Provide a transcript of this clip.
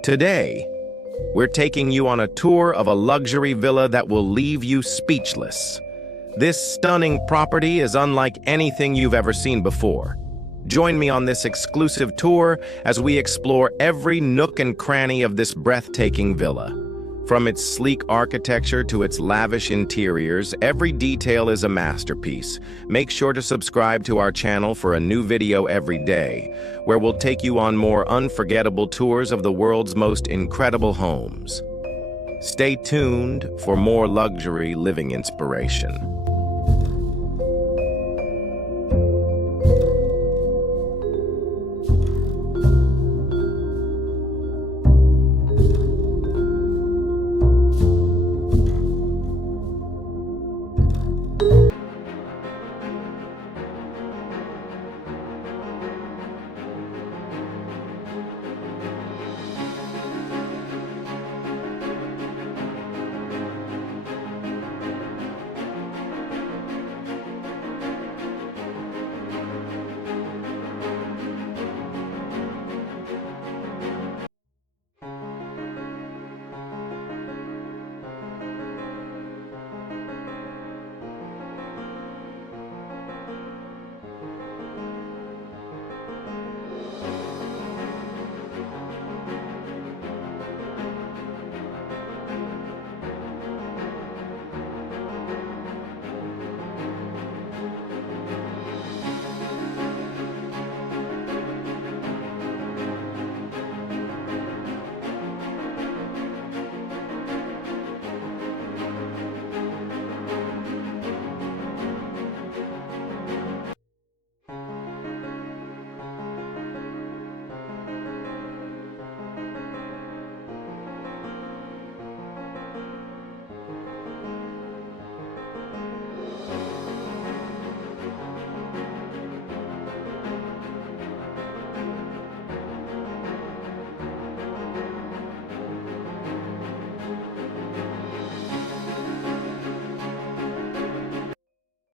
Today, we're taking you on a tour of a luxury villa that will leave you speechless. This stunning property is unlike anything you've ever seen before. Join me on this exclusive tour as we explore every nook and cranny of this breathtaking villa. From its sleek architecture to its lavish interiors, every detail is a masterpiece. Make sure to subscribe to our channel for a new video every day, where we'll take you on more unforgettable tours of the world's most incredible homes. Stay tuned for more luxury living inspiration.